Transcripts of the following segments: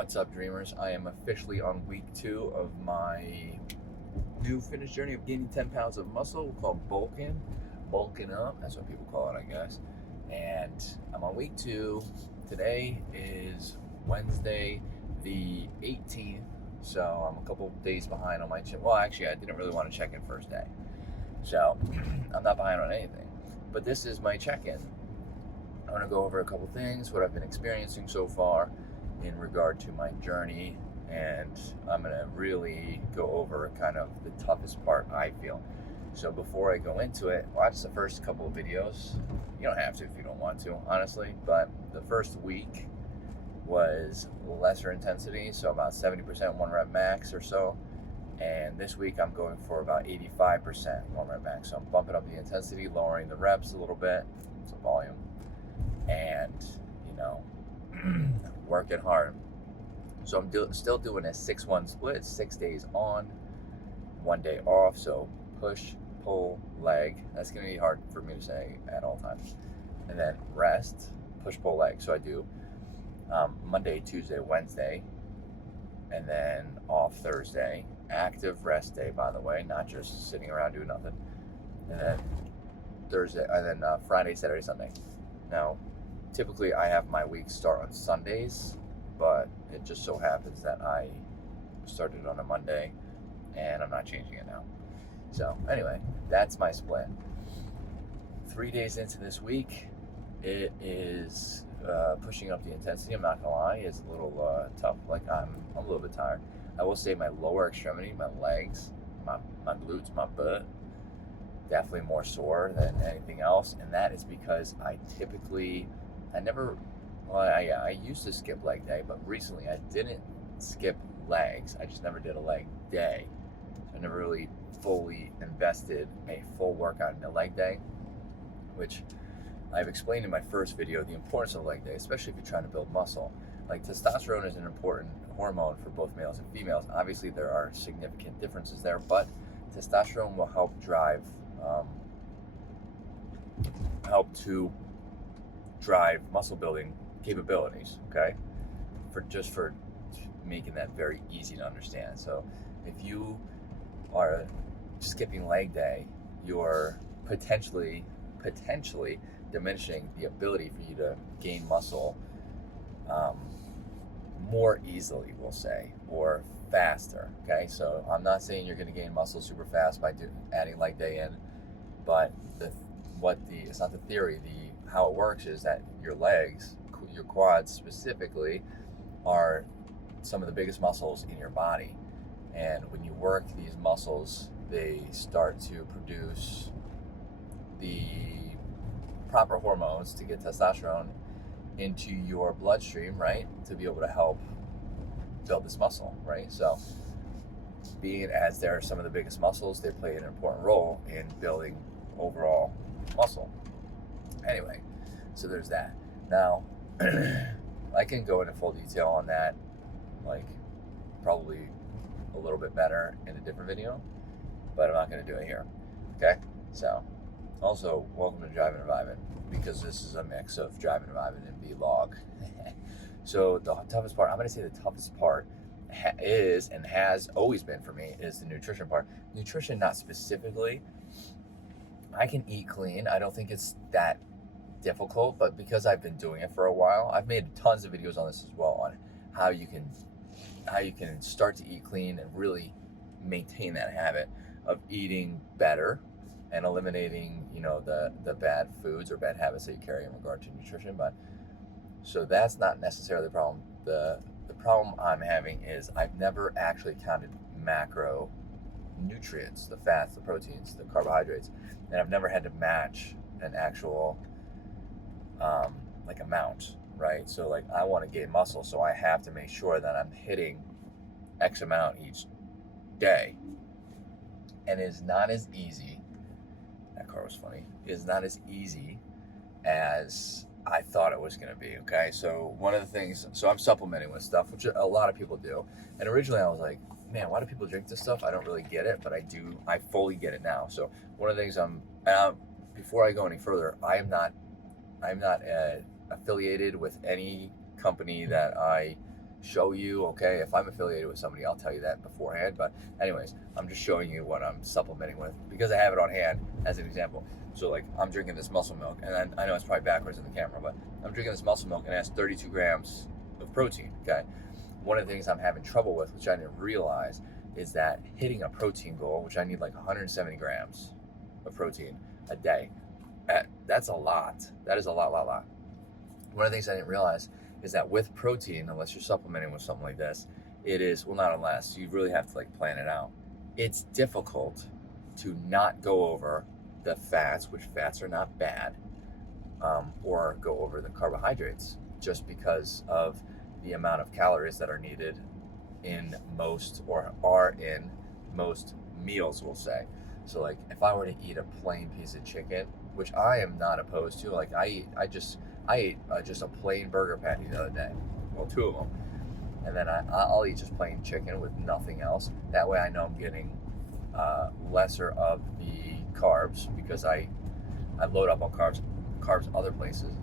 What's up, dreamers? I am officially on week 2 of my new fitness journey of gaining 10 pounds of muscle called bulking up. That's what people call it, I guess. And I'm on week 2. Today is Wednesday, the 18th. So I'm a couple days behind on my check. Well, actually, I didn't really want to check in first day. So I'm not behind on anything. But this is my check-in. I'm going to go over a couple things, what I've been experiencing so far in regard to my journey, and I'm going to really go over kind of the toughest part, I feel. So before I go into it, watch the first couple of videos. You don't have to if you don't want to, honestly, but the first week was lesser intensity, so about 70% 1 rep max or so. And this week I'm going for about 85% 1 rep max. So I'm bumping up the intensity, lowering the reps a little bit, so volume, and working hard. So I'm still doing a 6-1 split, 6 days on, 1 day off. So push, pull, leg. That's going to be hard for me to say at all times. And then rest, push, pull, leg. So I do Monday, Tuesday, Wednesday, and then off Thursday. Active rest day, by the way, not just sitting around doing nothing. And then Thursday, and then Friday, Saturday, Sunday. Now, typically I have my week start on Sundays, but it just so happens that I started on a Monday and I'm not changing it now. So anyway, that's my split. 3 days into this week, it is pushing up the intensity. I'm not gonna lie, it's a little tough. Like I'm a little bit tired. I will say my lower extremity, my legs, my glutes, my butt, definitely more sore than anything else, and that is because I used to skip leg day, but recently I didn't skip legs. I just never did a leg day. I never really fully invested a full workout in a leg day, which I've explained in my first video, the importance of leg day, especially if you're trying to build muscle. Like, testosterone is an important hormone for both males and females. Obviously there are significant differences there, but testosterone will help to drive muscle building capabilities, okay? For making that very easy to understand. So if you are skipping leg day, you're potentially diminishing the ability for you to gain muscle more easily, we'll say, or faster, okay? So I'm not saying you're going to gain muscle super fast by adding leg day in, but it's not the theory. How it works is that your legs, your quads specifically, are some of the biggest muscles in your body, and when you work these muscles, they start to produce the proper hormones to get testosterone into your bloodstream, right, to be able to help build this muscle, right? So being as they're some of the biggest muscles, they play an important role in building overall muscle. Anyway, so there's that. Now, I can go into full detail on that, like probably a little bit better in a different video, but I'm not going to do it here. Okay? So, also, welcome to Driving and Vibing, because this is a mix of Driving and Vibing and vlog. So the toughest part, I'm going to say the toughest part is, and has always been for me, is the nutrition part. Nutrition, not specifically. I can eat clean. I don't think it's that difficult, but because I've been doing it for a while, I've made tons of videos on this as well, on how you can start to eat clean and really maintain that habit of eating better and eliminating, the bad foods or bad habits that you carry in regard to nutrition. But so that's not necessarily the problem. The problem I'm having is I've never actually counted macro nutrients, the fats, the proteins, the carbohydrates, and I've never had to match an actual amount, right? So like, I want to gain muscle, so I have to make sure that I'm hitting X amount each day, and it's not as easy. That car was funny. It's not as easy as I thought it was going to be. Okay, so one of the things, so I'm supplementing with stuff, which a lot of people do, and originally I was like, man, why do people drink this stuff? I don't really get it, but I fully get it now. So one of the things before I go any further, I'm not affiliated with any company that I show you, okay, if I'm affiliated with somebody, I'll tell you that beforehand. But anyways, I'm just showing you what I'm supplementing with because I have it on hand as an example. So like I'm drinking this muscle milk, and I know it's probably backwards in the camera, but I'm drinking this muscle milk and it has 32 grams of protein, okay? One of the things I'm having trouble with, which I didn't realize, is that hitting a protein goal, which I need like 170 grams of protein a day. That's a lot. That is a lot. One of the things I didn't realize is that with protein, unless you're supplementing with something like this, it is, well, not unless, you really have to like plan it out. It's difficult to not go over the fats, which fats are not bad, or go over the carbohydrates, just because of the amount of calories that are needed in most, or are in most meals, we'll say. So like if I were to eat a plain piece of chicken, which I am not opposed to, like I ate just a plain burger patty the other day, well, 2 of them, and then I'll eat just plain chicken with nothing else. That way I know I'm getting lesser of the carbs, because I load up on carbs other places.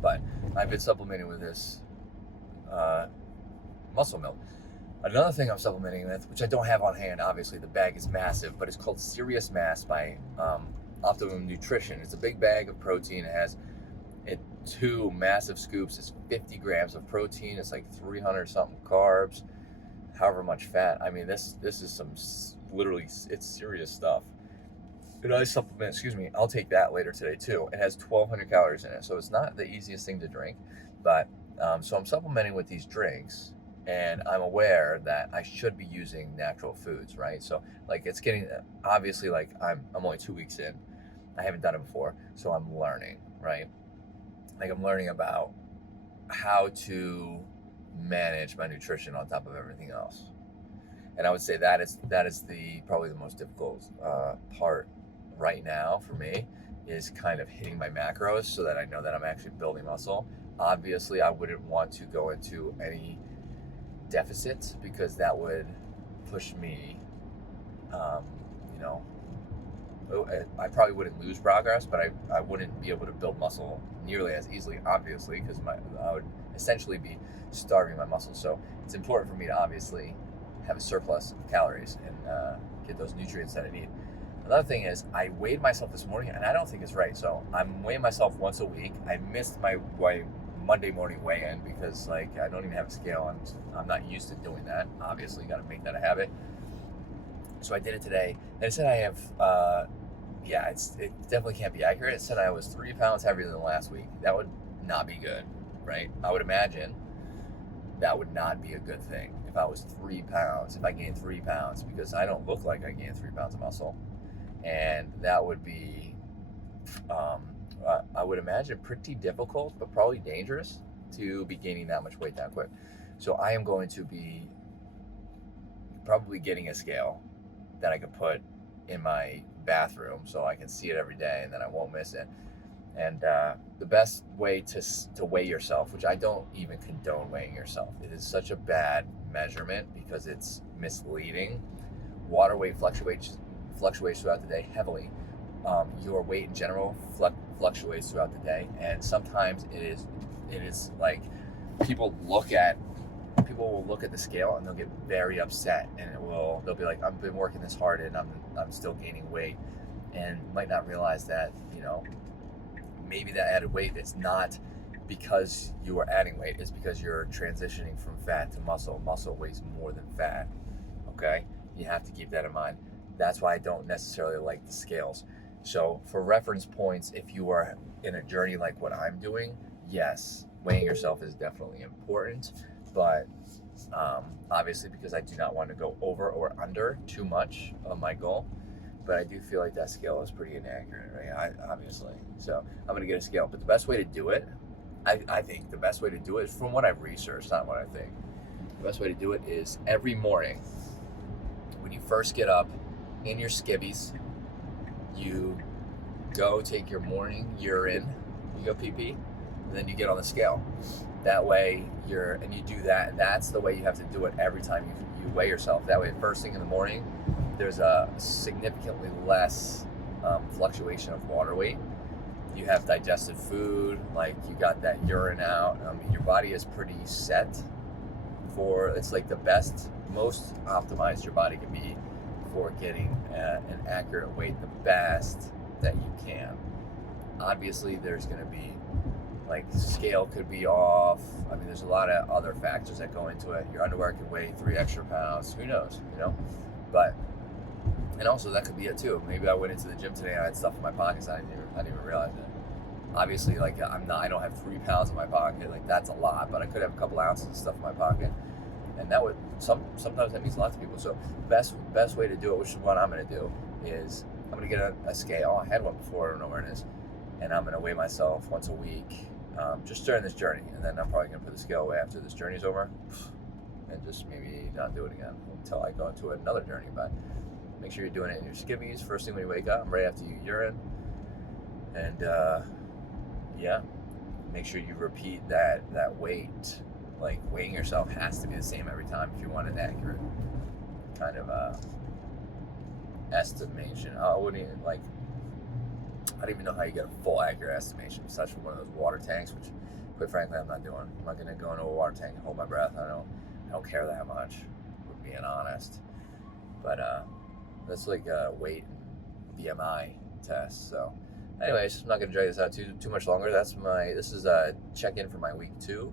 But I've been supplementing with this muscle milk. Another thing I'm supplementing with, which I don't have on hand, obviously the bag is massive, but it's called Serious Mass by Optimum Nutrition. It's a big bag of protein. It has 2 massive scoops. It's 50 grams of protein. It's like 300 something carbs, however much fat. I mean, this is some, literally, it's serious stuff. And I supplement, I'll take that later today too. It has 1,200 calories in it, so it's not the easiest thing to drink. But so I'm supplementing with these drinks, and I'm aware that I should be using natural foods, right? So like it's getting, obviously, like I'm only 2 weeks in. I haven't done it before, so I'm learning, right? Like I'm learning about how to manage my nutrition on top of everything else. And I would say that is probably the most difficult part right now for me, is kind of hitting my macros so that I know that I'm actually building muscle. Obviously, I wouldn't want to go into any deficits, because that would push me, I probably wouldn't lose progress, but I wouldn't be able to build muscle nearly as easily, obviously, because I would essentially be starving my muscles. So it's important for me to obviously have a surplus of calories and get those nutrients that I need. Another thing is, I weighed myself this morning, and I don't think it's right. So I'm weighing myself once a week. I missed my Monday morning weigh-in because like I don't even have a scale. I'm not used to doing that. Obviously, got to make that a habit. So I did it today, and it said I have, it definitely can't be accurate. It said I was 3 pounds heavier than last week. That would not be good, right? I would imagine that would not be a good thing if I was 3 pounds, if I gained 3 pounds, because I don't look like I gained 3 pounds of muscle. And that would be, I would imagine, pretty difficult, but probably dangerous to be gaining that much weight that quick. So I am going to be probably getting a scale that I could put in my bathroom so I can see it every day and then I won't miss it. And the best way to weigh yourself, which I don't even condone weighing yourself, it is such a bad measurement because it's misleading. Water weight fluctuates throughout the day heavily. Your weight in general fluctuates throughout the day, and sometimes it is like people will look at the scale and they'll get very upset, and they'll be like, I've been working this hard and I'm still gaining weight, and might not realize that maybe that added weight, it's not because you are adding weight, it's because you're transitioning from fat to muscle. Muscle weighs more than fat. Okay, you have to keep that in mind. That's why I don't necessarily like the scales. So for reference points, if you are in a journey like what I'm doing, yes, weighing yourself is definitely important, but obviously, because I do not want to go over or under too much of my goal, but I do feel like that scale is pretty inaccurate, right? Obviously. So I'm going to get a scale, but the best way to do it, I think the best way to do it, from what I've researched, not what I think, the best way to do it is every morning when you first get up, in your skivvies, you go take your morning urine, you go pee, and then you get on the scale. That way you do that. That's the way you have to do it every time you weigh yourself. That way, first thing in the morning, there's a significantly less fluctuation of water weight, you have digested food, like you got that urine out. Your body is pretty set for, it's like the best, most optimized your body can be for getting an accurate weight, the best that you can. Obviously, there's going to be, like, scale could be off. I mean, there's a lot of other factors that go into it. Your underwear can weigh 3 extra pounds. Who knows, you know? But, and also that could be it too. Maybe I went into the gym today and I had stuff in my pockets. I didn't even realize it. Obviously, like, I don't have 3 pounds in my pocket. Like, that's a lot, but I could have a couple ounces of stuff in my pocket. And that would, sometimes that means a lot to people. So best way to do it, which is what I'm going to do, is I'm going to get a scale. I had one before, I don't know where it is. And I'm going to weigh myself once a week, just during this journey. And then I'm probably going to put the scale away after this journey's over and just maybe not do it again until I go into another journey. But make sure you're doing it in your skivvies first thing when you wake up, right after you urine. And yeah, make sure you repeat that weight. Like, weighing yourself has to be the same every time if you want an accurate kind of estimation. I don't even know how you get a full accurate estimation besides from one of those water tanks, which quite frankly I'm not doing. I'm not gonna go into a water tank and hold my breath. I don't care that much, with being honest. But that's like a weight and BMI test. So anyways, I'm not gonna drag this out too much longer. This is a check-in for my week 2.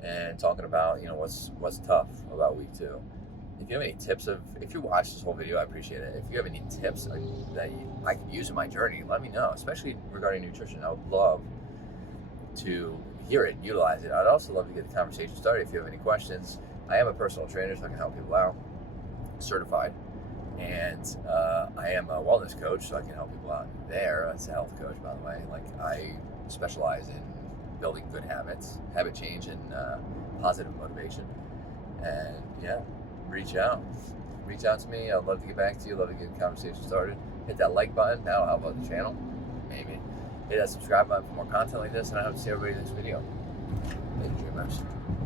And talking about, you know, what's tough about week 2. If you have any tips if you watch this whole video, I appreciate it. If you have any tips that I could use in my journey, let me know, especially regarding nutrition. I would love to hear it and utilize it. I'd also love to get the conversation started. If you have any questions, I am a personal trainer, so I can help people out, certified. And I am a wellness coach, so I can help people out there. That's a health coach, by the way. Like, I specialize in building good habits, habit change, and positive motivation. And yeah, reach out to me. I'd love to get back to you. Love to get the conversation started. Hit that like button. That'll help out the channel. Maybe hit that subscribe button for more content like this, and I hope to see everybody in the next video. Thank you very much.